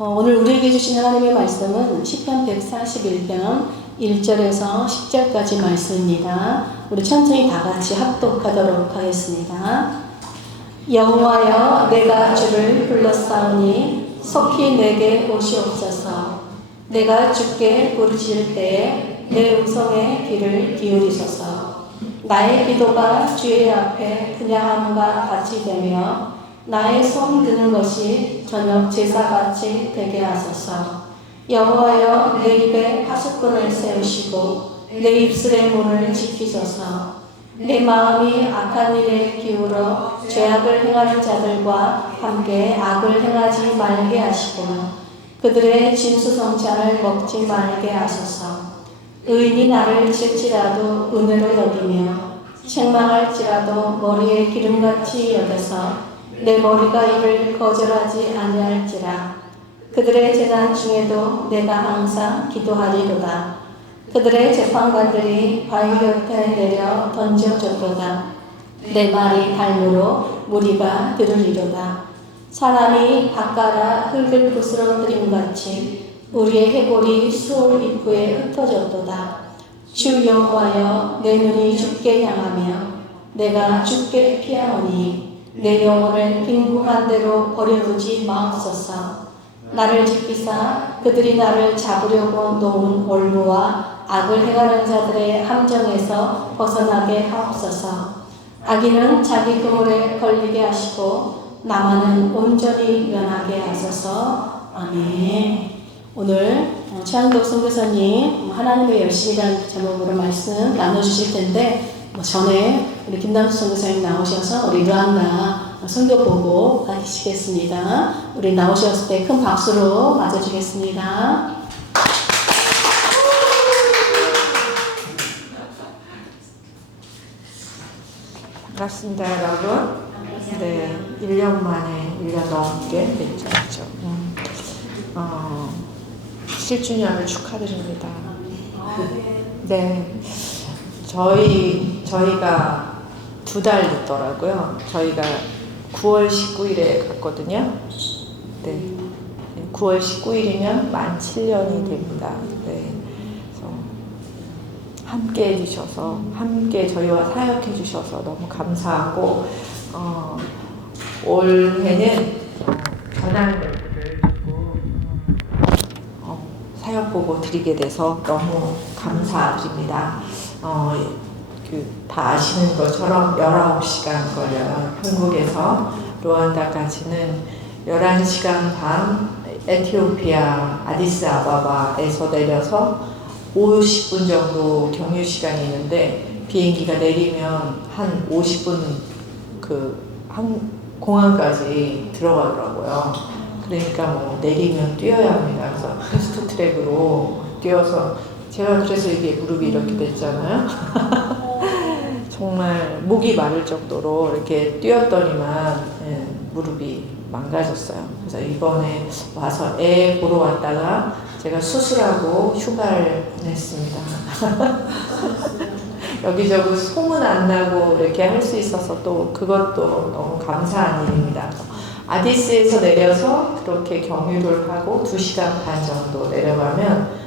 오늘 우리에게 주신 하나님의 말씀은 시편 141편 1절에서 10절까지 말씀입니다. 우리 천천히 다 같이 합독하도록 하겠습니다. 여호와여, 내가 주를 불렀사오니 속히 내게 오시옵소서. 내가 주께 부르짖을 때에 내 음성에 귀를 기울이소서. 나의 기도가 주의 앞에 분향함과 같이 되며 나의 손 드는 것이 저녁 제사같이 되게 하소서. 여호와여, 내 입에 파수꾼을 세우시고 내 입술의 문을 지키소서. 내 마음이 악한 일에 기울어 죄악을 행하는 자들과 함께 악을 행하지 말게 하시고 그들의 진수성찬을 먹지 말게 하소서. 의인이 나를 칠지라도 은혜로 여기며 책망할지라도 머리에 기름같이 여겨서 내 머리가 이를 거절하지 아니할지라. 그들의 재난 중에도 내가 항상 기도하리로다. 그들의 재판관들이 바위 곁에 내려 던져졌도다. 내 말이 달무로 무리가 들으리로다. 사람이 바깥아 흙을 부스러뜨림같이 우리의 해골이 수월 입구에 흩어졌도다. 주 여호와여, 내 눈이 주께 향하며 내가 주께 피하오니 내 영혼을 빈궁한 대로 버려두지 마옵소서. 나를 지키사 그들이 나를 잡으려고 놓은 올무와 악을 행하는 자들의 함정에서 벗어나게 하옵소서. 악인은 자기 그물에 걸리게 하시고 나만은 온전히 면하게 하소서. 아멘. 오늘 최한덕 선교사님 하나님의 열심이라는 제목으로 말씀 나눠주실 텐데 전에 우리 김남수 선교사님 나오셔서 우리 루안나 선교 보고 가시겠습니다. 우리 나오셨을 때 큰 박수로 맞아주겠습니다. 반갑습니다, 여러분. 네, 1년 만에 1년 넘게 됐죠. 7주년을 축하드립니다. 네, 저희가 2달 됐더라고요. 저희가 9월 19일에 갔거든요. 네, 9월 19일이면 만 7년이 됩니다. 네, 그래서 함께 해주셔서, 함께 저희와 사역해 주셔서 너무 감사하고, 올해는 전환을 듣고 사역 보고 드리게 돼서 너무 감사드립니다. 다 아시는 것처럼 19시간 걸려요. 한국에서 루안다까지는 11시간 반, 에티오피아 아디스아바바에서 내려서 50분 정도 경유 시간이 있는데 비행기가 내리면 한 50분 공항까지 들어가더라고요. 그러니까 뭐 내리면 뛰어야 합니다. 그래서 패스트 트랙으로 뛰어서 제가 그래서 이게 무릎이 이렇게 됐잖아요. 정말 목이 마를 정도로 이렇게 뛰었더니만 무릎이 망가졌어요. 그래서 이번에 와서 애 보러 왔다가 제가 수술하고 휴가를 보냈습니다. 여기저기 소문 안 나고 이렇게 할 수 있어서 또 그것도 너무 감사한 일입니다. 아디스에서 내려서 그렇게 경유를 하고 2시간 반 정도 내려가면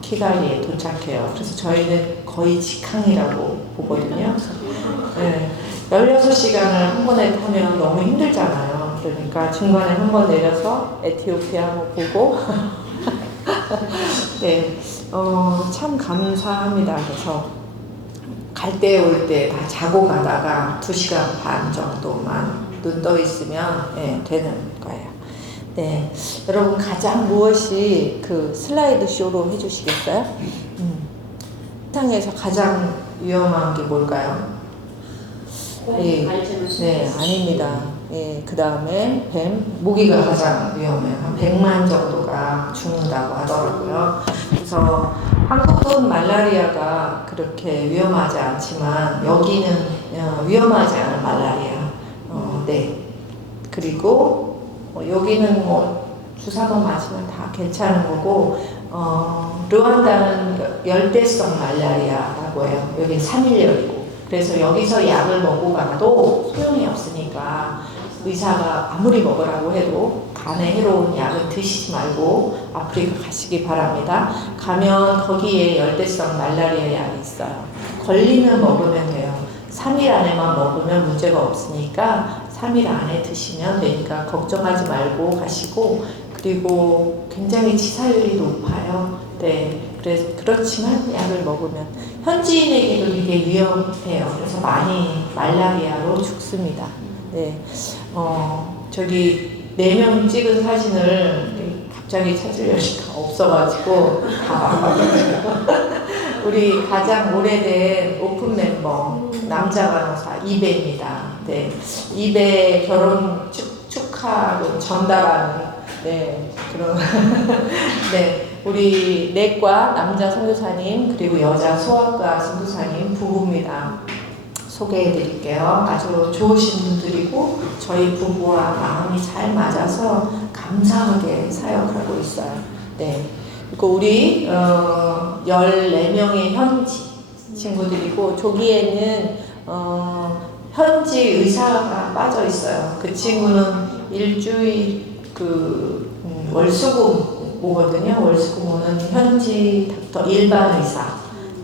키갈리에 도착해요. 그래서 저희는 거의 직항이라고 보거든요. 네, 16시간을 한 번에 타면 너무 힘들잖아요. 그러니까 중간에 한 번 내려서 에티오피아 한번 보고 네, 참 감사합니다. 그래서 갈 때 올 때 다 자고 가다가 2시간 반 정도만 눈 떠 있으면 되는 거예요. 네, 여러분 가장 무엇이 슬라이드 쇼로 해주시겠어요? 세상에서 가장 위험한 게 뭘까요? 네, 아닙니다. 그 다음에 뱀, 모기가 가장 위험해요. 한 100만 정도가 죽는다고 하더라고요. 그래서 한국은 말라리아가 그렇게 위험하지 않지만 여기는 위험하지 않은 말라리아. 네. 그리고 여기는 뭐 주사만 맞으면 다 괜찮은 거고 르완다는 열대성 말라리아라고 해요. 여기는 3일열이고 그래서 여기서 약을 먹고 가도 소용이 없으니까 의사가 아무리 먹으라고 해도 간에 해로운 약은 드시지 말고 아프리카 가시기 바랍니다. 가면 거기에 열대성 말라리아 약이 있어요. 걸리면 먹으면 돼요. 3일 안에만 먹으면 문제가 없으니까 3일 안에 드시면 되니까 걱정하지 말고 가시고, 그리고 굉장히 치사율이 높아요. 네, 그렇지만 약을 먹으면 현지인에게도 되게 위험해요. 그래서 많이 말라리아로 죽습니다. 네, 저기 4명 찍은 사진을 갑자기 찾으려니까 없어가지고 다 바꿔주세요. 우리 가장 오래된 오픈 멤버 남자 간호사 이배입니다. 네, 이배 결혼 축하로 전달하는 그런 네, 우리 내과 남자 선교사님 그리고 여자 소아과 선교사님 부부입니다. 소개해 드릴게요. 아주 좋으신 분들이고 저희 부부와 마음이 잘 맞아서 감사하게 사역하고 있어요. 네. 그리고 우리 14명의 현지 친구들이고 조기에는 현지 의사가 빠져 있어요. 그 친구는 일주일 월수금 오거든요. 월수금 오는 현지 닥터 일반 의사.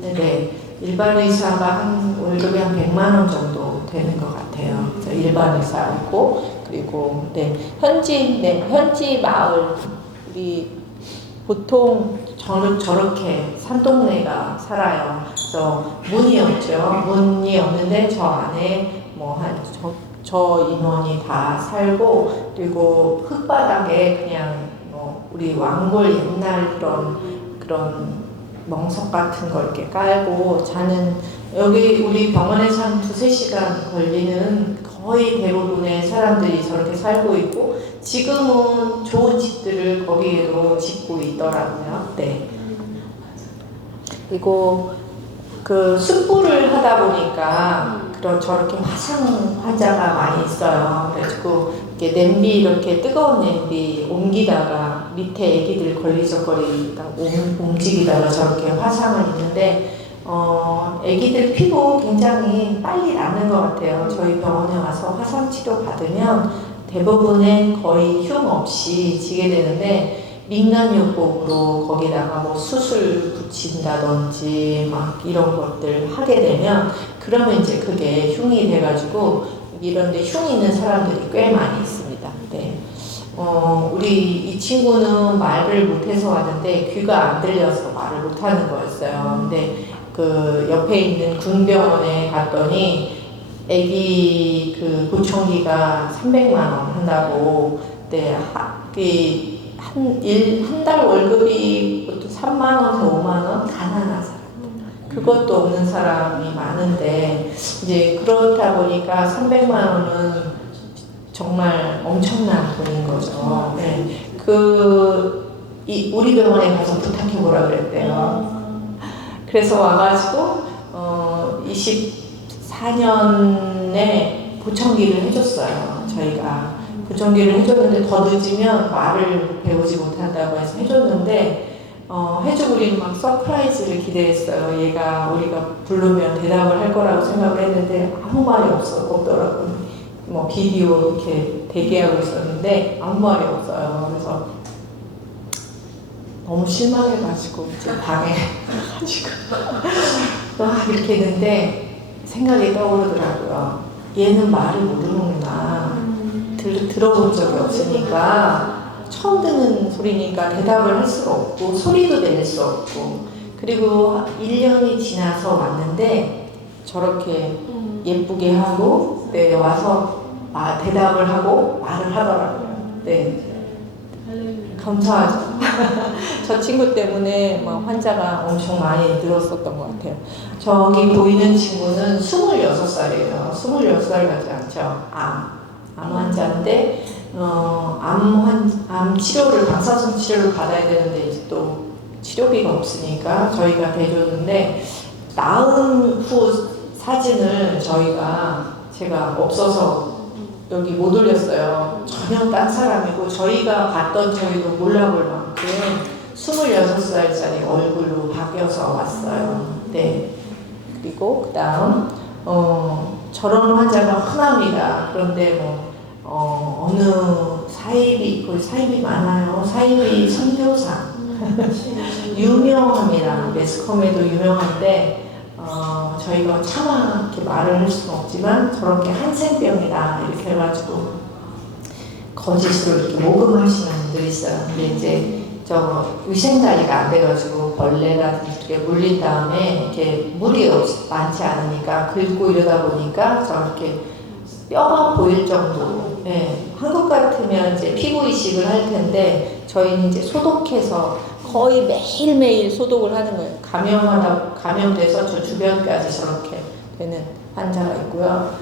네. 일반 의사가 한 월급이 한 100만 원 정도 되는 것 같아요. 그래서 일반 의사고, 그리고 현지 마을, 우리 보통 저렇게 산동네가 살아요. 그래서 문이 없죠. 문이 없는데 저 안에 저 인원이 다 살고, 그리고 흙바닥에 그냥 우리 왕골 옛날 그런 멍석 같은 거 이렇게 깔고 자는, 여기 우리 병원에서 한 2-3시간 걸리는 거의 대부분의 사람들이 저렇게 살고 있고, 지금은 좋은 집들을 거기에도 짓고 있더라고요. 네. 그리고 그 숯불을 하다 보니까 저렇게 화상 환자가 많이 있어요. 그래가지고 이렇게 냄비, 이렇게 뜨거운 냄비 옮기다가 밑에 애기들 걸리적거리다 움직이다가 저렇게 화상을 입는데, 애기들 피부 굉장히 빨리 낫는 것 같아요. 저희 병원에 와서 화상 치료 받으면 대부분은 거의 흉 없이 지게 되는데, 민간요법으로 거기다가 뭐 수술 붙인다든지 막 이런 것들 하게 되면, 그러면 이제 그게 흉이 돼가지고 이런데 흉 있는 사람들이 꽤 많이 있습니다. 네. 우리 이 친구는 말을 못해서 왔는데 귀가 안 들려서 말을 못하는 거였어요. 근데 그 옆에 있는 군병원에 갔더니 애기 그 보청기가 300만 원 한다고. 네, 한 달 월급이 보통 3만 원에서 5만 원, 가난한 사람. 그것도 없는 사람이 많은데, 이제 그렇다 보니까 300만 원은 정말 엄청난 돈인 거죠. 네. 우리 병원에 가서 부탁해 보라 그랬대요. 그래서 와가지고, 24년에 보청기를 해줬어요. 저희가. 보청기를 해줬는데 더 늦으면 말을 배우지 못한다고 해서 해줬는데, 해주고 우리는 막 서프라이즈를 기대했어요. 얘가 우리가 부르면 대답을 할 거라고 생각을 했는데 아무 말이 없더라고요. 뭐 비디오 이렇게 대기하고 있었는데 아무 말이 없어요. 그래서 너무 실망해가지고 이제 방에 가가지고 이렇게 했는데 생각이 떠오르더라고요. 얘는 말을 모르는구나. 들어본 적이 없으니까 처음 듣는 소리니까 대답을 할 수가 없고 소리도 낼 수 없고, 그리고 1년이 지나서 왔는데 저렇게 예쁘게 하고 와서 대답을 하고 말을 하더라고요. 네. 감사하죠. 저 친구 때문에 막 환자가 엄청 많이 늘었었던 것 같아요. 저기 보이는 친구는 26살이에요. 26살 같지 않죠? 암 환자인데, 암 치료를, 방사선 치료를 받아야 되는데, 이제 또 치료비가 없으니까 저희가 대줬는데, 나은 후 사진을 제가 없어서 여기 못 올렸어요. 전혀 딴 사람이고, 저희가 봤던 저희도 몰라볼 만큼 26살짜리 얼굴로 바뀌어서 왔어요. 네. 그리고 그 다음, 저런 환자가 흔합니다. 그런데 어느 사이비, 거기 사이비 많아요. 사이비 선교사. 유명합니다. 매스컴에도 유명한데, 저희가 차마 이렇게 말을 할 수는 없지만, 저렇게 한센병이다. 이렇게 해가지고, 거짓으로 이렇게 모금하시는 분들이 있어요. 근데 이제, 위생관리가 안 돼가지고, 벌레라든지 이렇게 물린 다음에, 이렇게 물이 많지 않으니까, 긁고 이러다 보니까, 저렇게 뼈가 보일 정도로, 네. 한국 같으면 이제 피부 이식을 할 텐데, 저희는 이제 소독해서 거의 매일매일 소독을 하는 거예요. 감염돼서 저 주변까지 저렇게 되는 환자가 있고요.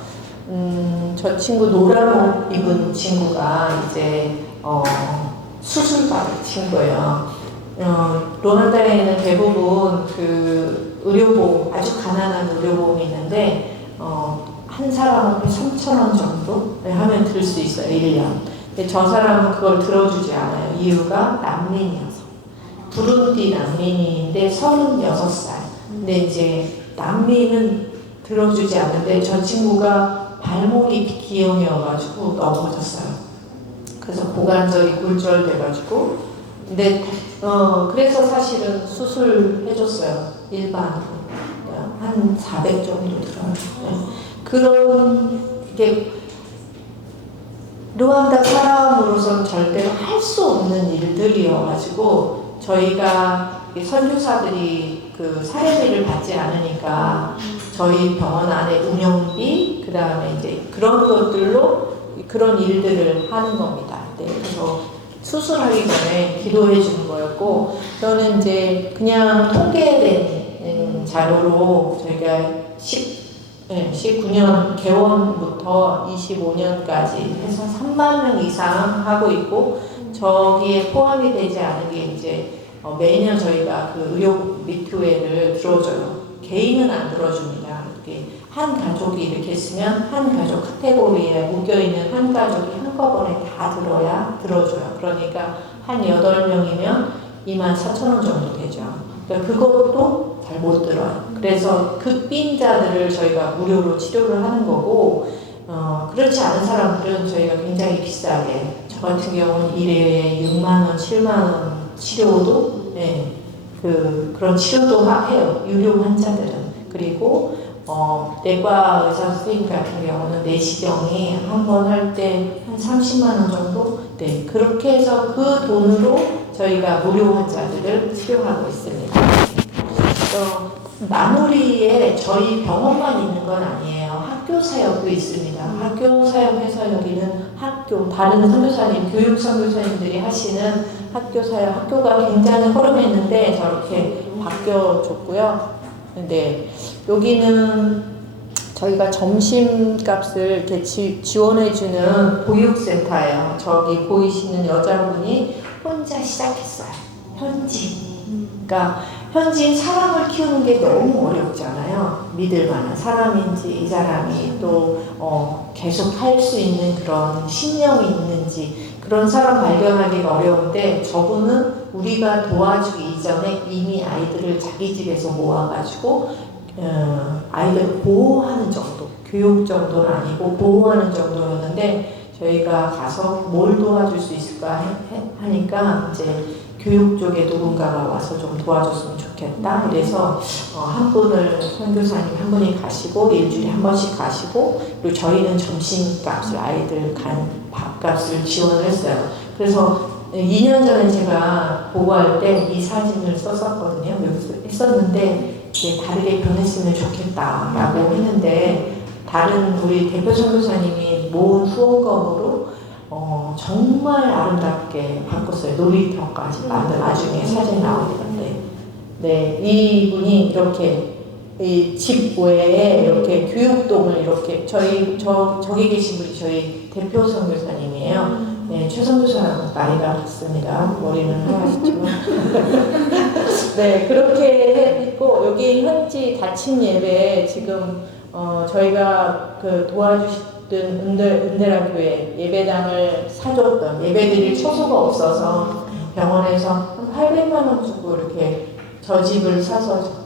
저 노란 옷 입은 친구가 이제, 수술받은 친구예요. 르완다에는 대부분 그 의료보험, 아주 가난한 의료보험이 있는데, 한 사람한테 3,000원 정도 하면 들 수 있어요, 1년. 근데 저 사람은 그걸 들어주지 않아요. 이유가 난민이어서. 부룬디 난민인데 36살. 근데 이제 난민은 들어주지 않는데 저 친구가 발목이 기형이어가지고 넘어졌어요. 그래서 고관절이 굴절돼가지고. 근데, 그래서 사실은 수술해줬어요. 일반으로. 한 400 정도 들어요. 그런, 이게, 르완다 사람으로서는 절대로 할 수 없는 일들이어가지고 저희가 선교사들이 그 사례비를 받지 않으니까 저희 병원 안에 운영비 그 다음에 이제 그런 것들로 그런 일들을 하는 겁니다. 네, 그래서 수술하기 전에 기도해 주는 거였고 저는 이제 그냥 통계된 자료로 저희가 19년 개원부터 25년까지 해서 3만 명 이상 하고 있고 저기에 포함이 되지 않은 게 이제 매년 저희가 그 의료 미투회를 들어줘요. 개인은 안 들어줍니다. 이렇게 한 가족이 이렇게 있으면 한 가족 카테고리에 묶여있는 한 가족이 한꺼번에 다 들어줘요. 그러니까 한 8명이면 24,000원 정도 되죠. 그러니까 그것도 잘 못 들어요. 그래서 극빈자들을 저희가 무료로 치료를 하는 거고, 그렇지 않은 사람들은 저희가 굉장히 비싸게, 저 같은 경우는 1회에 6만원, 7만원 치료도, 네, 그런 치료도 해요. 유료 환자들은. 그리고, 내과 의사 선생님 같은 경우는 내시경이 한 번 할 때 한 30만원 정도? 네, 그렇게 해서 그 돈으로 저희가 무료 환자들을 치료하고 있습니다. 마무리에 저희 병원만 있는 건 아니에요. 학교 사역도 있습니다. 학교 사역해서 여기는 다른 선교사님, 교육 선교사님들이 하시는 학교 사역, 학교가 굉장히 허름했는데 저렇게 바뀌어줬고요. 근데 여기는 저희가 점심값을 이렇게 지원해주는 보육센터예요. 저기 보이시는 여자분이 혼자 시작했어요. 그러니까 현지인 사람을 키우는 게 너무 어렵잖아요. 믿을 만한 사람인지 이 사람이 또 계속 할 수 있는 그런 신령이 있는지 그런 사람 발견하기가 어려운데 저분은 우리가 도와주기 이전에 이미 아이들을 자기 집에서 모아가지고 아이들을 보호하는 정도, 교육 정도는 아니고 보호하는 정도였는데 저희가 가서 뭘 도와줄 수 있을까 하니까 이제 교육 쪽에 누군가가 와서 좀 도와줬으면 좋겠다. 그래서 한 분을 선교사님 한 분이 가시고 일주일에 한 번씩 가시고 그리고 저희는 점심값을 아이들 간 밥값을 지원을 했어요. 그래서 2년 전에 제가 보고할 때 이 사진을 썼었거든요. 여기서 했었는데 다르게 변했으면 좋겠다라고 했는데 다른 우리 대표 선교사님이 모은 후원금으로 정말 아름답게 바꿨어요. 놀이터까지 만든 나중에 사진 나오는데 네, 이분이 이렇게 이 집 외에 이렇게 교육동을 이렇게 저기 계신 분이 저희 대표 선교사님이에요. 네, 최 선교사랑 나이가 같습니다. 머리는 하얗지만 네, 그렇게 했고 여기 현지 다친 예배 지금 저희가 그 도와주셨던 은대라 교회 예배당을 사줬던 예배드릴 처소가 없어서 병원에서 한 800만 원 주고 이렇게 저 집을 사서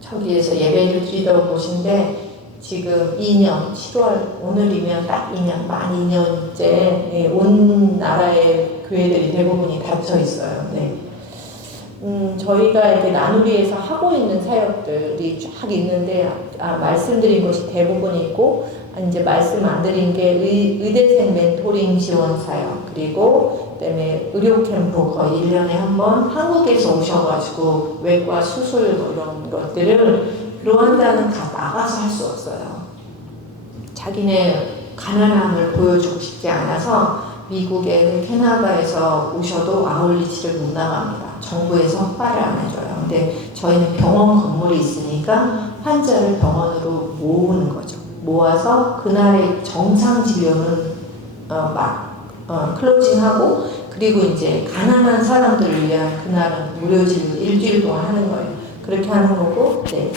저기에서 예배를 드리던 곳인데 지금 2년, 7월 오늘이면 딱 2년, 만 2년째 네, 온 나라의 교회들이 대부분이 닫혀 있어요. 네. 저희가 이렇게 나누리에서 하고 있는 사역들이 쫙 있는데, 말씀드린 것이 대부분 있고, 이제 말씀 안 드린 게 의대생 멘토링 지원 사역, 그리고 그다음에 의료 캠프 거의 1년에 한 번 한국에서 오셔가지고 외과 수술 뭐 이런 것들을 루안다는 다 나가서 할 수 없어요. 자기네 가난함을 보여주고 싶지 않아서 미국에 캐나다에서 오셔도 아울리치를 못 나갑니다. 정부에서 허가를 안 해줘요. 근데 저희는 병원 건물이 있으니까 환자를 병원으로 모으는 거죠. 모아서 그날의 정상 진료는 클로징하고, 그리고 이제 가난한 사람들을 위한 그날은 무료 진료 일주일 동안 하는 거예요. 그렇게 하는 거고, 네.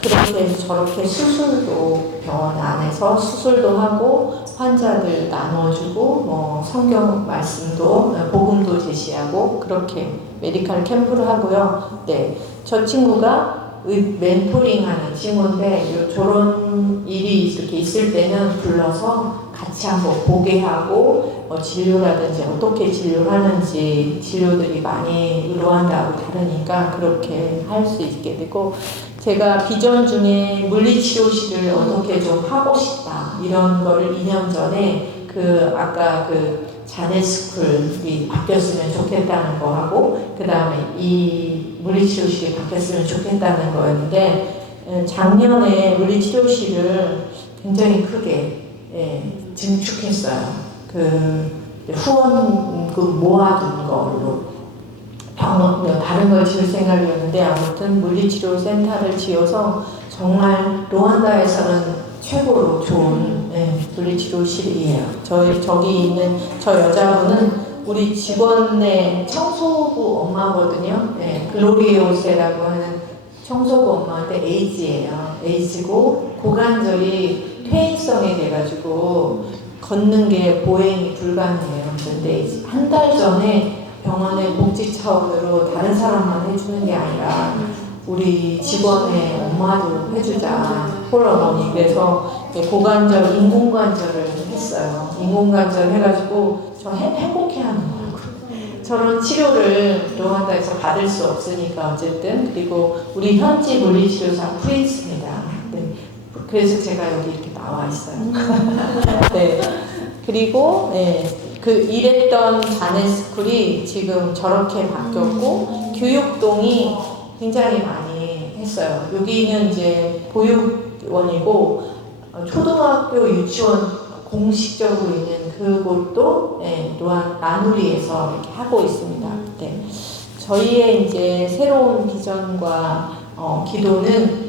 그렇게 해서 저렇게 수술도 병원 안에서 수술도 하고 환자들 나눠주고 뭐 성경 말씀도 복음도 제시하고 그렇게 메디컬 캠프를 하고요. 네, 저 친구가 멘토링하는 친구인데 저런 일이 이렇게 있을 때는 불러서 같이 한번 보게 하고 진료라든지 어떻게 진료를 하는지 진료들이 많이 루안다하고 다르니까 그렇게 할 수 있게 되고, 제가 비전 중에 물리치료실을 어떻게 좀 하고 싶다 이런 거를 2년 전에 아까 자네스쿨이 바뀌었으면 좋겠다는 거 하고, 그 다음에 이 물리치료실이 바뀌었으면 좋겠다는 거였는데, 작년에 물리치료실을 굉장히 크게 증축했어요. 후원 모아둔 걸로 병원 다른 걸 지을 생각이었는데, 아무튼 물리치료 센터를 지어서 정말 루안다에서는 최고로 좋은 물리치료실이에요. 저기 있는 저 여자분은 우리 직원의 청소부 엄마거든요. 글로리오세라고 하는 청소부 엄마인데 에이즈고 고관절이 퇴행성이 돼가지고 걷는 게 보행이 불가능해요. 근데 한 달 전에 병원의 복지 차원으로 다른 사람만 해주는 게 아니라 우리 직원의 엄마도 해주자 홀어머니, 그래서 고관절 인공관절을 했어요. 인공관절 해가지고 저 행복해하는 거예요. 저런 치료를 루안다에서 받을 수 없으니까 어쨌든. 그리고 우리 현지 물리치료사 프린스입니다. 네. 그래서 제가 여기 이렇게 나와 있어요. 네. 그리고 일했던 자네스쿨이 지금 저렇게 바뀌었고 교육동이 굉장히 많이 했어요. 여기는 이제 보육원이고 초등학교 유치원 공식적으로 있는 그곳도 나누리에서 이렇게 하고 있습니다. 네. 저희의 이제 새로운 비전과 기도는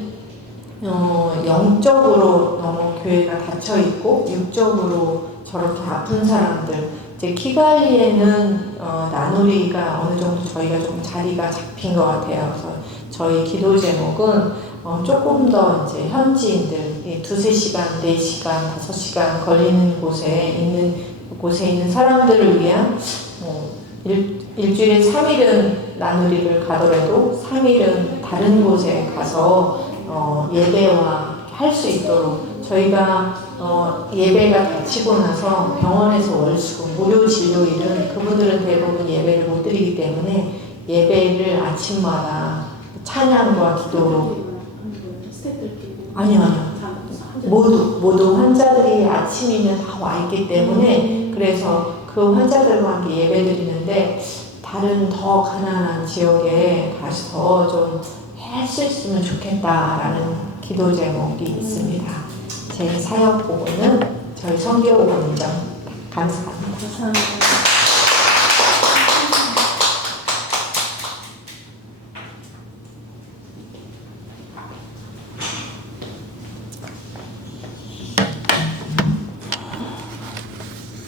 영적으로 너무 교회가 닫혀 있고 육적으로 저렇게 아픈 사람들, 이제 키갈리에는 나누리가 어느 정도 저희가 좀 자리가 잡힌 것 같아요. 그래서 저희 기도 제목은 조금 더 이제 현지인들 2-3시간, 4시간, 5시간 걸리는 곳에 있는 사람들을 위한 일주일에 3일은 나누리를 가더라도 3일은 다른 곳에 가서 예배와 할 수 있도록, 저희가 예배가 닫히고 나서 병원에서 월수금 무료 진료일은 그분들은 대부분 예배를 못 드리기 때문에 예배를 아침마다 찬양과 기도로, 아니요 모두 환자들이 아침이면 다 와 있기 때문에, 그래서 그 환자들과 함께 예배 드리는데 다른 더 가난한 지역에 가서 좀 할 수 있으면 좋겠다라는 기도 제목이 있습니다. 제 사역 보고는 저희 선교원장 감사합니다. 감사합니다.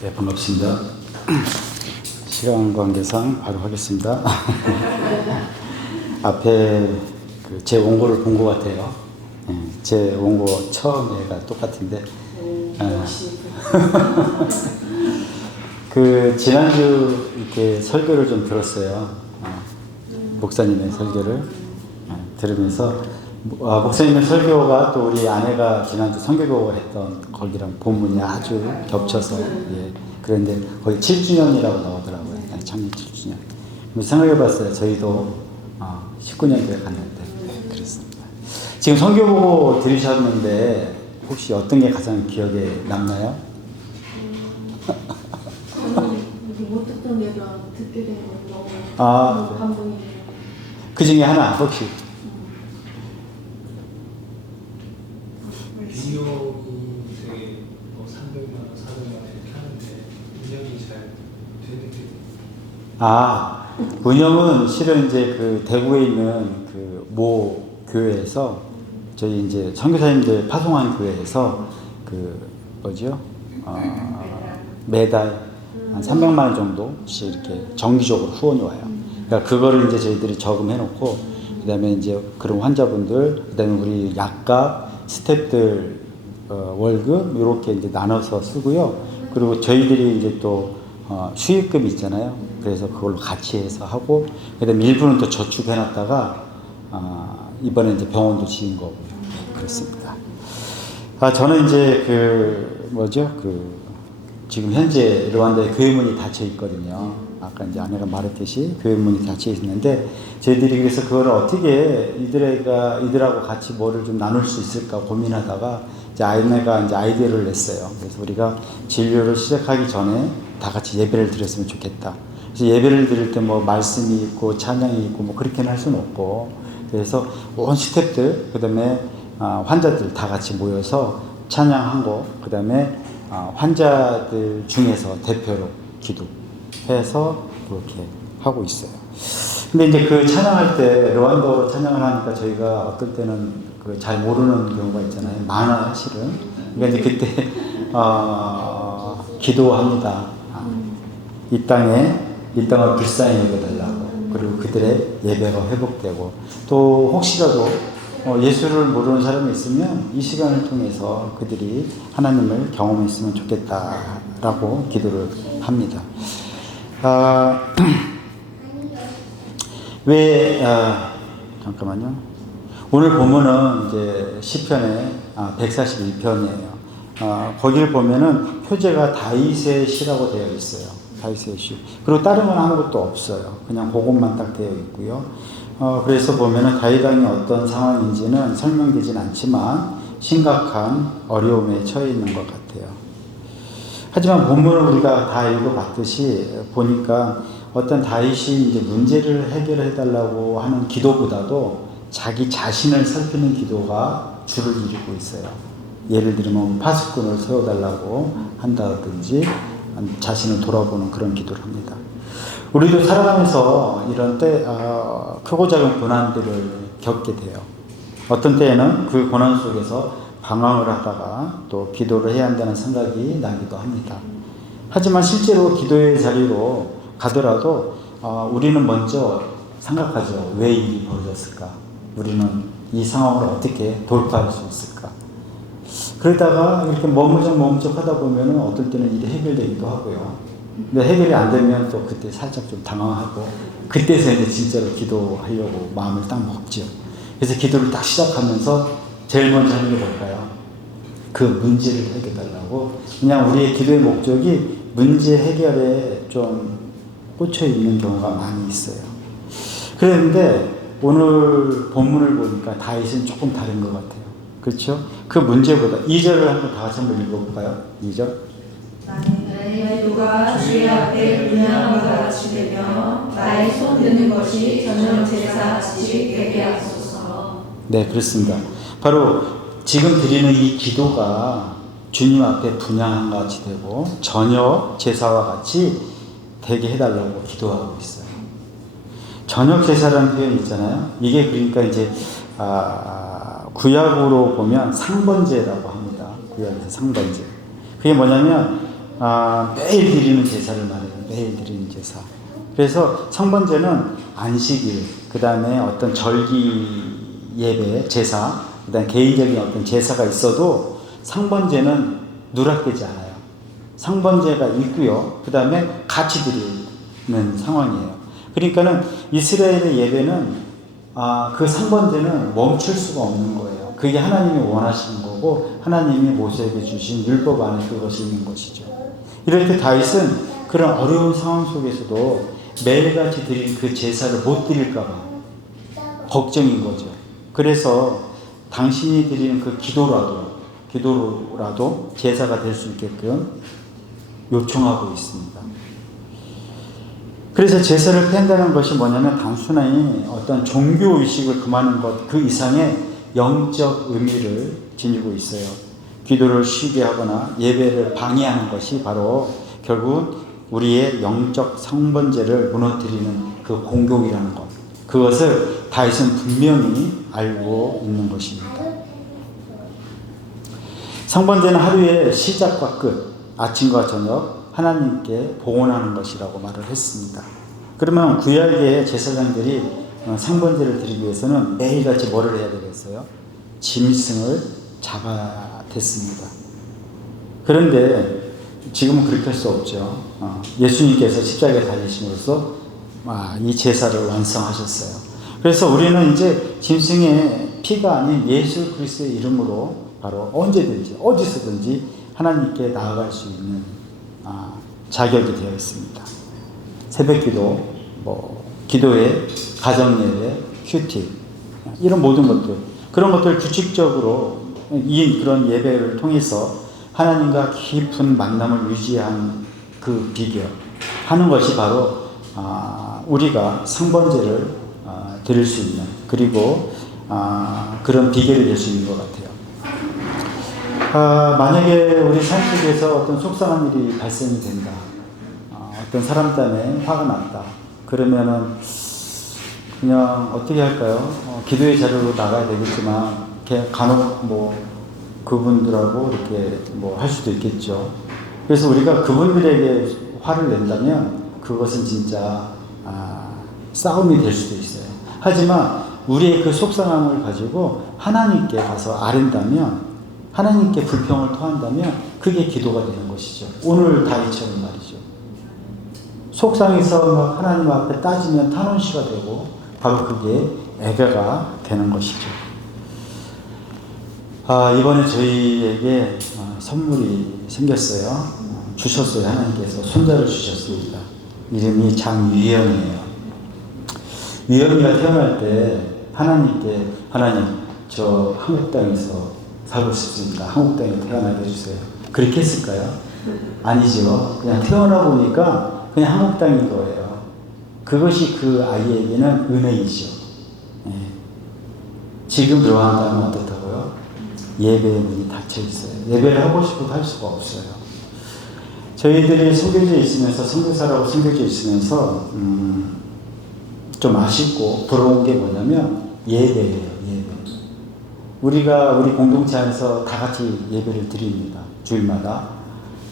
네, 반갑습니다. 시간 관계상 바로 하겠습니다. 앞에 제 원고를 본 것 같아요. 제 원고 처음에가 똑같은데. 지난주 이렇게 설교를 좀 들었어요. 목사님의 설교를 들으면서 목사님의 설교가 또 우리 아내가 지난주 선교복을 했던 거기랑 본문이 아주 겹쳐서 예. 그런데 거기 7주년이라고 나오더라고요. 작년 7주년. 생각해봤어요. 저희도 19년 교회 갔는데 그랬습니다. 지금 선교보고 들으셨는데 혹시 어떤 게 가장 기억에 남나요? 못 듣던 얘기를 듣게 된 거 너무 감동이에요. 그 중에 하나 혹시 운영이 되게 300만 원, 400만 원 이렇게 하는데 운영이 잘 되는 게 운영은 실은 이제 그 대구에 있는 그 모 교회에서 저희 이제 선교사님들 파송한 교회에서 그 뭐죠? 매달 한 300만 원 정도씩 이렇게 정기적으로 후원이 와요. 그러니까 그거를 이제 저희들이 저금해 놓고 그다음에 이제 그런 환자분들 그다음에 우리 약값 스태프들 월급 이렇게 이제 나눠서 쓰고요. 그리고 저희들이 이제 또 수익금 있잖아요. 그래서 그걸로 같이 해서 하고 그다음에 일부는 또 저축해 놨다가 이번에 이제 병원도 지은 거고요. 그렇습니다. 저는 이제 그 뭐죠? 그 지금 현재 르완다에 교회 문이 닫혀 있거든요. 아까 이제 아내가 말했듯이 교회 문이 닫혀 있는데 저희들이 그래서 그걸 어떻게 이들하고 같이 뭐를 좀 나눌 수 있을까 고민하다가 이제 아내가 이제 아이디어를 냈어요. 그래서 우리가 진료를 시작하기 전에 다 같이 예배를 드렸으면 좋겠다. 그래서 예배를 드릴 때 뭐 말씀이 있고 찬양이 있고 뭐 그렇게는 할 수는 없고 그래서 온 스태프들 그다음에 환자들 다 같이 모여서 찬양한 거 그다음에 환자들 중에서 대표로 기도해서 그렇게 하고 있어요. 근데 이제 그 찬양할 때 르완다어로 찬양을 하니까 저희가 어떨 때는 그 잘 모르는 경우가 있잖아요. 많아요, 실은. 그러니까 이제 그때 기도합니다. 이 땅을 불쌍히 여겨달라고. 그리고 그들의 예배가 회복되고 또 혹시라도 예수를 모르는 사람이 있으면 이 시간을 통해서 그들이 하나님을 경험했으면 좋겠다라고 기도를 합니다. 잠깐만요. 오늘 보면은 이제 시편의 141편이에요. 거기를 보면은 표제가 다윗의 시라고 되어 있어요. 다윗의 시. 그리고 다른 건 아무것도 없어요. 그냥 그것만 딱 되어 있고요. 그래서 보면은 다윗 왕이 어떤 상황인지는 설명되진 않지만 심각한 어려움에 처해 있는 것 같아요. 하지만 본문을 우리가 다 읽어봤듯이 보니까 어떤 다윗이 이제 문제를 해결해 달라고 하는 기도보다도 자기 자신을 살피는 기도가 주를 이루고 있어요. 예를 들면 파수꾼을 세워달라고 한다든지 자신을 돌아보는 그런 기도를 합니다. 우리도 살아가면서 이런 때 크고 작은 고난들을 겪게 돼요. 어떤 때에는 그 고난 속에서 방황을 하다가 또 기도를 해야 한다는 생각이 나기도 합니다. 하지만 실제로 기도의 자리로 가더라도 우리는 먼저 생각하죠. 왜 일이 벌어졌을까? 우리는 이 상황을 어떻게 돌파할 수 있을까? 그러다가 이렇게 머뭇적 하다 보면 어떨 때는 일이 해결되기도 하고요. 근데 해결이 안 되면 또 그때 살짝 좀 당황하고 그때서 이제 진짜로 기도하려고 마음을 딱 먹죠. 그래서 기도를 딱 시작하면서 제일 먼저 하는 게 뭘까요? 그 문제를 해결해달라고. 그냥 우리의 기도의 목적이 문제 해결에 좀 꽂혀 있는 경우가 많이 있어요. 그런데 오늘 본문을 보니까 다윗은 조금 다른 것 같아요. 그렇죠? 그 문제보다 2절을 한번 다 같이 한번 읽어볼까요? 2절. 나의 기도가 주의 앞에 분양함과 같이 되며 나의 손 드는 것이 저녁 제사 같이 되게 하소서. 네, 그렇습니다. 바로 지금 드리는 이 기도가 주님 앞에 분양함과 같이 되고 저녁 제사와 같이 되게 해달라고 기도하고 있어요. 저녁 제사라는 표현이 있잖아요. 이게 그러니까 이제 구약으로 보면 상번제라고 합니다. 구약에서 상번제. 그게 뭐냐면 매일 드리는 제사를 말해요. 매일 드리는 제사. 그래서 상번제는 안식일, 그 다음에 어떤 절기 예배, 제사, 그 다음에 개인적인 어떤 제사가 있어도 상번제는 누락되지 않아요. 상번제가 있고요. 그 다음에 같이 드리는 상황이에요. 그러니까는 이스라엘의 예배는 그 상번제는 멈출 수가 없는 거예요. 그게 하나님이 원하시는 거고 하나님이 모세에게 주신 율법 안에 그것이 있는 것이죠. 이럴 때 다윗은 그런 어려운 상황 속에서도 매일같이 드린 그 제사를 못 드릴까 봐 걱정인 거죠. 그래서 당신이 드리는 그 기도라도 제사가 될 수 있게끔 요청하고 있습니다. 그래서 제사를 뺀다는 것이 뭐냐면 단순히 어떤 종교 의식을 금하는 것 그 이상의 영적 의미를 지니고 있어요. 기도를 쉬게 하거나 예배를 방해하는 것이 바로 결국 우리의 영적 상번제를 무너뜨리는 그 공격이라는 것. 그것을 다윗은 분명히 알고 있는 것입니다. 상번제는 하루의 시작과 끝, 아침과 저녁 하나님께 봉헌하는 것이라고 말을 했습니다. 그러면 구약의 제사장들이 상번제를 드리기 위해서는 매일같이 뭐를 해야 되겠어요? 짐승을 잡아야 됐습니다. 그런데 지금은 그렇게 할 수 없죠. 예수님께서 십자가에 달리심으로써 이 제사를 완성하셨어요. 그래서 우리는 이제 짐승의 피가 아닌 예수 그리스도의 이름으로 바로 언제든지 어디서든지 하나님께 나아갈 수 있는 자격이 되어 있습니다. 새벽기도, 기도회, 가정예배, 큐티 이런 모든 것들 그런 것들 규칙적으로 그런 예배를 통해서 하나님과 깊은 만남을 유지한 그 비결 하는 것이 바로 우리가 상번제를 드릴 수 있는 그리고 그런 비결이 될 수 있는 것 같아요. 만약에 우리 삶 속에서 어떤 속상한 일이 발생이 된다. 어떤 사람 때문에 화가 났다. 그러면은 그냥 어떻게 할까요? 기도의 자료로 나가야 되겠지만 간혹 그분들하고 이렇게 할 수도 있겠죠. 그래서 우리가 그분들에게 화를 낸다면 그것은 진짜 싸움이 될 수도 있어요. 하지만 우리의 그 속상함을 가지고 하나님께 가서 아른다면 하나님께 불평을 토한다면 그게 기도가 되는 것이죠. 오늘 다윗처럼 말이죠. 속상해서 막 하나님 앞에 따지면 탄원시가 되고 바로 그게 애가가 되는 것이죠. 이번에 저희에게 선물이 생겼어요. 주셨어요. 하나님께서 손자를 주셨습니다. 이름이 장유연이에요. 유연이가 태어날 때 하나님께 하나님 저 한국 땅에서 살고 싶습니다. 한국 땅에 태어나게 해주세요. 그렇게 했을까요? 아니죠. 그냥 태어나 보니까 그냥 한국 땅인 거예요. 그것이 그 아이에게는 은혜이죠. 지금 들어간다면 어떻다고요? 예배의 문이 닫혀 있어요. 예배를 하고 싶어도 할 수가 없어요. 저희들이 선교지에 있으면서 선교사라고 선교지에 있으면서 좀 아쉽고 부러운 게 뭐냐면 예배예요. 예배. 우리가 우리 공동체 안에서 다 같이 예배를 드립니다. 주일마다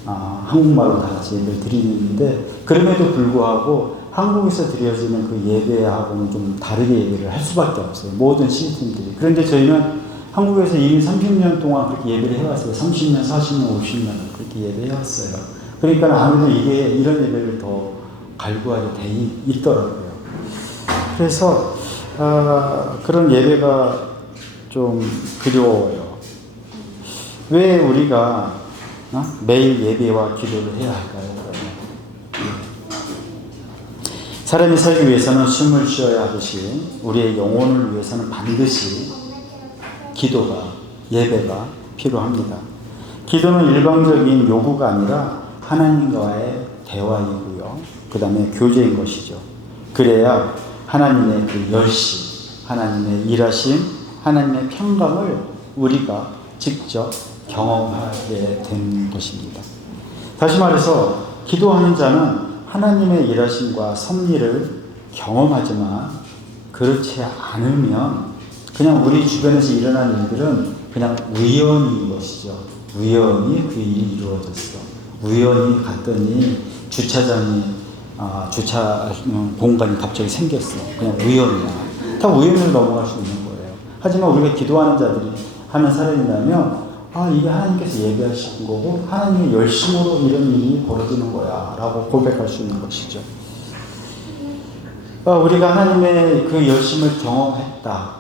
한국말로 다 같이 예배를 드리는데 그럼에도 불구하고 한국에서 드려지는 그 예배하고는 좀 다르게 예배를 할 수밖에 없어요. 모든 시스템들이. 그런데 저희는 한국에서 이미 30년 동안 그렇게 예배를 해왔어요. 30년, 40년, 50년 그렇게 예배해왔어요. 그러니까 아무래도 이런 예배를 더 갈구하게 돼 있더라고요. 그래서 그런 예배가 좀 그리워요. 왜 우리가 매일 예배와 기도를 해야 할까요? 사람이 살기 위해서는 숨을 쉬어야 하듯이 우리의 영혼을 위해서는 반드시 기도가, 예배가 필요합니다. 기도는 일방적인 요구가 아니라 하나님과의 대화이고요. 그 다음에 교제인 것이죠. 그래야 하나님의 그 열심, 하나님의 일하심, 하나님의 평강을 우리가 직접 경험하게 된 것입니다. 다시 말해서 기도하는 자는 하나님의 일하심과 섭리를 경험하지만 그렇지 않으면 그냥 우리 주변에서 일어나는 일들은 그냥 우연인 것이죠. 우연히 그 일이 이루어졌어. 우연히 갔더니 주차장이 주차 공간이 갑자기 생겼어. 그냥 우연이야. 다 우연을 넘어갈 수 있는 거예요. 하지만 우리가 기도하는 자들이 하는 사람이라면 이게 하나님께서 예배하신 거고 하나님의 열심으로 이런 일이 벌어지는 거야 라고 고백할 수 있는 것이죠. 우리가 하나님의 그 열심을 경험했다.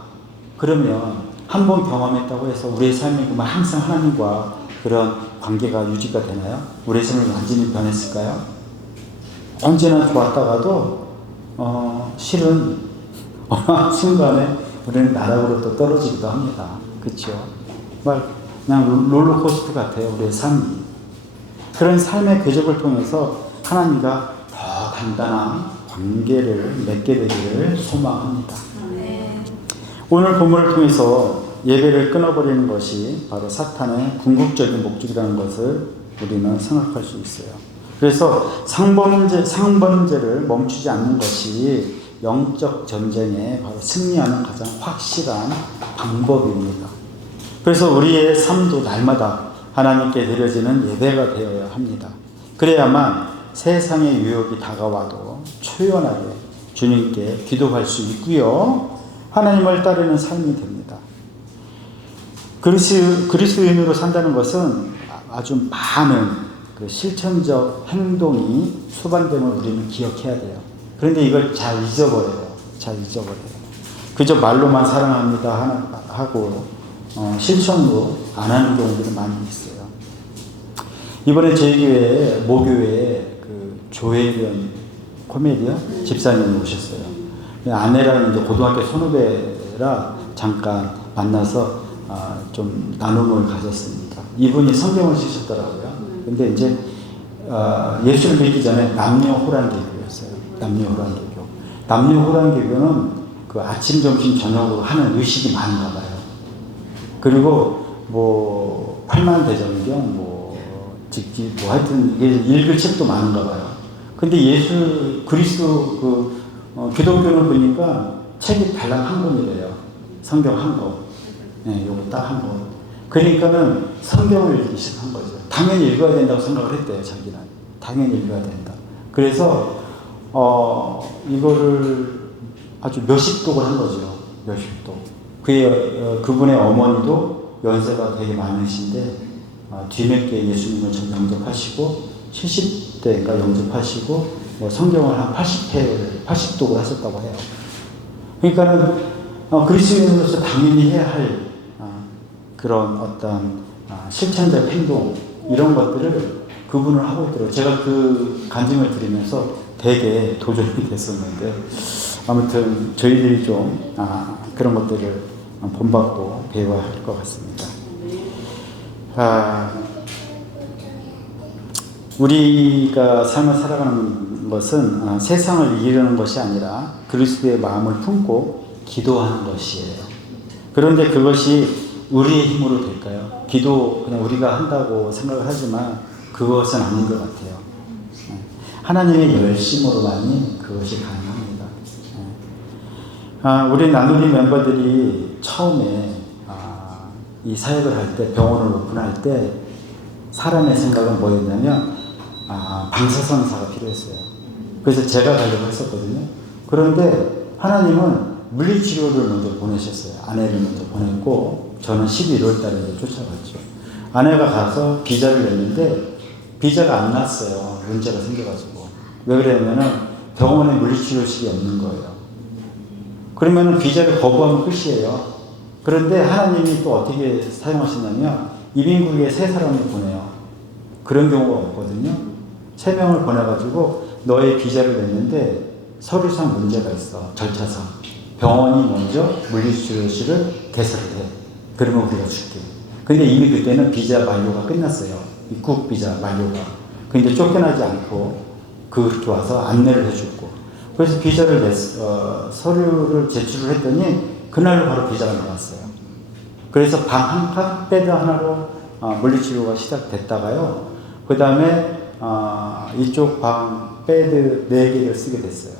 그러면 한 번 경험했다고 해서 우리의 삶이 그만 항상 하나님과 그런 관계가 유지가 되나요? 우리의 삶이 완전히 변했을까요? 언제나 좋았다가도 실은 어느 순간에 우리는 나락으로 또 떨어지기도 합니다. 그렇죠? 그냥 롤러코스터 같아요. 우리의 삶이. 그런 삶의 궤적을 통해서 하나님과 더 단단한 관계를 맺게 되기를 소망합니다. 오늘 본문을 통해서 예배를 끊어버리는 것이 바로 사탄의 궁극적인 목적이라는 것을 우리는 생각할 수 있어요. 그래서 상번제를 멈추지 않는 것이 영적 전쟁에 바로 승리하는 가장 확실한 방법입니다. 그래서 우리의 삶도 날마다 하나님께 드려지는 예배가 되어야 합니다. 그래야만 세상의 유혹이 다가와도 초연하게 주님께 기도할 수 있고요. 하나님을 따르는 삶이 됩니다. 그리스도인으로 산다는 것은 아주 많은 그 실천적 행동이 수반됨을 우리는 기억해야 돼요. 그런데 이걸 잘 잊어버려요. 그저 말로만 사랑합니다 하고 실천으로 안 하는 경우들이 많이 있어요. 이번에 저희 교회에 모교회에 그 조혜련 코미디언 집사님이 오셨어요. 아내랑 이제 고등학교 선후배라 잠깐 만나서 좀 나눔을 가졌습니다. 이분이 성경을 쓰셨더라고요. 근데 이제 예수를 믿기 전에 남녀호란개교였어요. 남녀호란개교는 그 아침, 점심, 저녁으로 하는 의식이 많은가 봐요. 그리고 뭐 팔만대장경 하여튼 이게 읽을 책도 많은가 봐요. 근데 그리스도 기독교는 보니까 책이 달랑 한 권이래요. 성경 한 권. 요거 딱 한 권. 그러니까는 성경을 읽기 시작한 거죠. 당연히 읽어야 된다고 생각을 했대요, 자기는. 당연히 읽어야 된다. 그래서, 이거를 아주 몇십 독을 한 거죠. 몇십 독. 그분의 어머니도 연세가 되게 많으신데, 뒤늦게 예수님을 영접하시고, 70대가 영접하시고, 성경을 한 80독을 하셨다고 해요. 그러니까는 그리스도인으로서 당연히 해야 할 그런 어떤 실천적 행동 이런 것들을 그분을 하고 있더라고요. 제가 그 간증을 드리면서 되게 도전이 됐었는데 아무튼 저희들이 좀 그런 것들을 본받고 배워야 할 것 같습니다. 우리가 삶을 살아가는 것은 세상을 이기려는 것이 아니라 그리스도의 마음을 품고 기도하는 것이에요. 그런데 그것이 우리의 힘으로 될까요? 기도 그냥 우리가 한다고 생각을 하지만 그것은 아닌 것 같아요. 하나님의 열심으로만이 그것이 가능합니다. 우리 나누리 멤버들이 처음에 이 사역을 할 때, 병원을 오픈할 때 사람의 생각은 뭐였냐면 방사선사가 필요했어요. 그래서 제가 가려고 했었거든요. 그런데 하나님은 물리치료를 먼저 보내셨어요. 아내를 먼저 보냈고 저는 11월 달에 쫓아갔죠. 아내가 가서 비자를 냈는데 비자가 안 났어요. 문제가 생겨가지고. 왜 그러냐면은 병원에 물리치료실이 없는 거예요. 그러면은 비자를 거부하면 끝이에요. 그런데 하나님이 또 어떻게 사용하시냐면 이민국에 3사람을 보내요. 그런 경우가 없거든요. 3명을 보내가지고 너의 비자를 냈는데 서류상 문제가 있어. 절차상. 병원이 먼저 물리치료실을 개설해. 그러면 우리가 줄게. 근데 이미 그때는 비자 만료가 끝났어요. 입국 비자 만료가. 근데 쫓겨나지 않고 그렇게 와서 안내를 해줬고. 그래서 비자를 서류를 제출을 했더니 그날로 바로 비자가 나왔어요. 그래서 방 한 칸, 베드 하나로 물리치료가 시작됐다가요. 그 다음에 이쪽 방, 베드 4개를 쓰게 됐어요.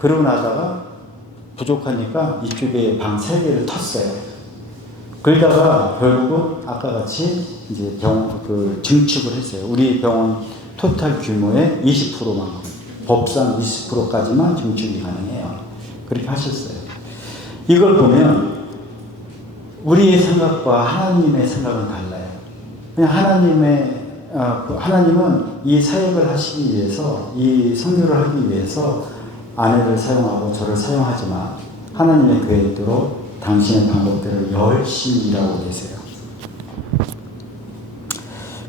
그러고 나다가 부족하니까 이쪽에 방 3개를 텄어요. 그러다가 결국 아까 같이 이제 증축을 했어요. 우리 병원 토탈 규모의 20%만, 법상 20%까지만 증축이 가능해요. 그렇게 하셨어요. 이걸 보면 우리의 생각과 하나님의 생각은 달라요. 그냥 하나님은 이 사역을 하시기 위해서, 이 성교를 하기 위해서 아내를 사용하고 저를 사용하지만 하나님의 계획대로 당신의 방법대로 열심히 일하고 계세요.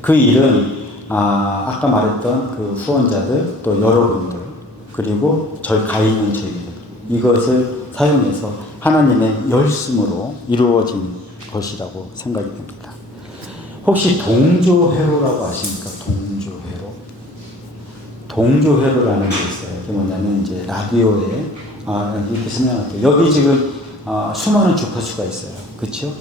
그 일은 아까 말했던 그 후원자들 또 여러분들 그리고 저희 가 있는 저희들 이것을 사용해서 하나님의 열심으로 이루어진 것이라고 생각이 됩니다. 혹시 동조회로라고 아십니까? 동조회로라는 게 있어요. 그게 뭐냐면 이제 라디오에 이렇게 설명할게요. 여기 지금 수많은 주파수가 있어요. 그렇죠?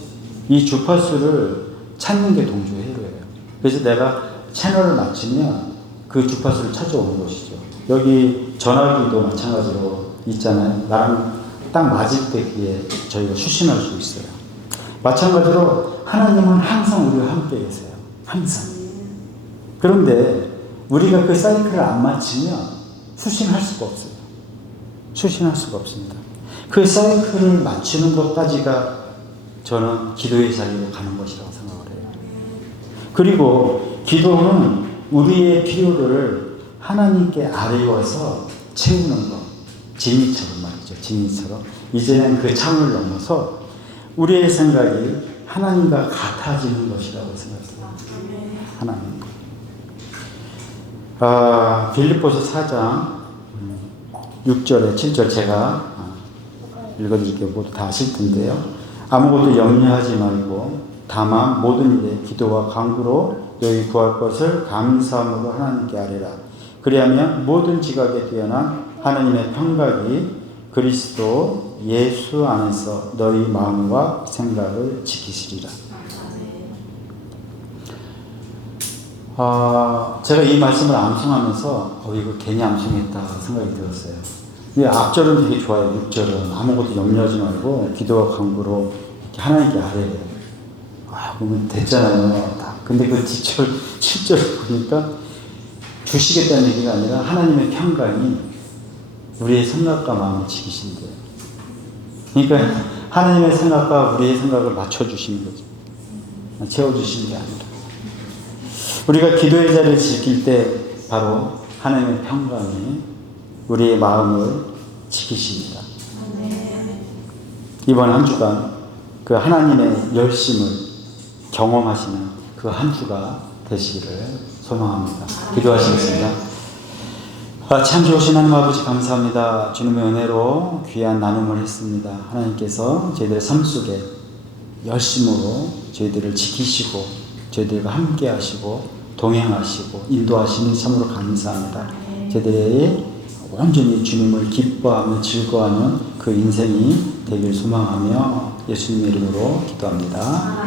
이 주파수를 찾는 게 동조회로예요. 그래서 내가 채널을 맞추면 그 주파수를 찾아오는 것이죠. 여기 전화기도 마찬가지로 있잖아요. 나랑 딱 맞을 때 그게 저희가 수신할 수 있어요. 마찬가지로 하나님은 항상 우리와 함께 계세요. 항상. 그런데 우리가 그 사이클을 안 맞추면 수신할 수가 없어요. 수신할 수가 없습니다. 그 사이클을 맞추는 것까지가 저는 기도의 자리로 가는 것이라고 생각을 해요. 그리고 기도는 우리의 필요를 하나님께 아뢰어서 채우는 것. 지니처럼 말이죠. 지니처럼. 이제는 그 창을 넘어서 우리의 생각이 하나님과 같아지는 것이라고 생각합니다. 하나님. 빌립보서 4장 6절에 7절 제가 읽어드릴게요. 모두 다 아실 텐데요. 아무것도 염려하지 말고 다만 모든 일에 기도와 간구로 너희 구할 것을 감사함으로 하나님께 아뢰라. 그리하면 모든 지각에 뛰어난 하나님의 평강이 그리스도 예수 안에서 너희 마음과 생각을 지키시리라. 제가 이 말씀을 암송하면서 이거 괜히 암송했다 생각이 들었어요. 이 앞절은 되게 좋아요. 6절은 아무것도 염려하지 말고 기도와 간구로 이렇게 하나님께 아뢰래요. 그러면 됐잖아요. 근데 그 뒷절 7절을 보니까 주시겠다는 얘기가 아니라 하나님의 평강이 우리의 생각과 마음을 지키신대요. 그러니까 하나님의 생각과 우리의 생각을 맞춰주시는 거죠. 채워주시는 게 아니라. 우리가 기도의 자리를 지킬 때 바로 하나님의 평강이 우리의 마음을 지키십니다. 이번 한 주간 그 하나님의 열심을 경험하시는 그 한 주가 되시기를 소망합니다. 기도하시겠습니다. 참 좋으신 하나님 아버지 감사합니다. 주님의 은혜로 귀한 나눔을 했습니다. 하나님께서 저희들의 삶 속에 열심으로 저희들을 지키시고 저희들과 함께 하시고 동행하시고 인도하시는 참으로 감사합니다. 저희들이 온전히 주님을 기뻐하며 즐거워하는 그 인생이 되길 소망하며 예수님의 이름으로 기도합니다.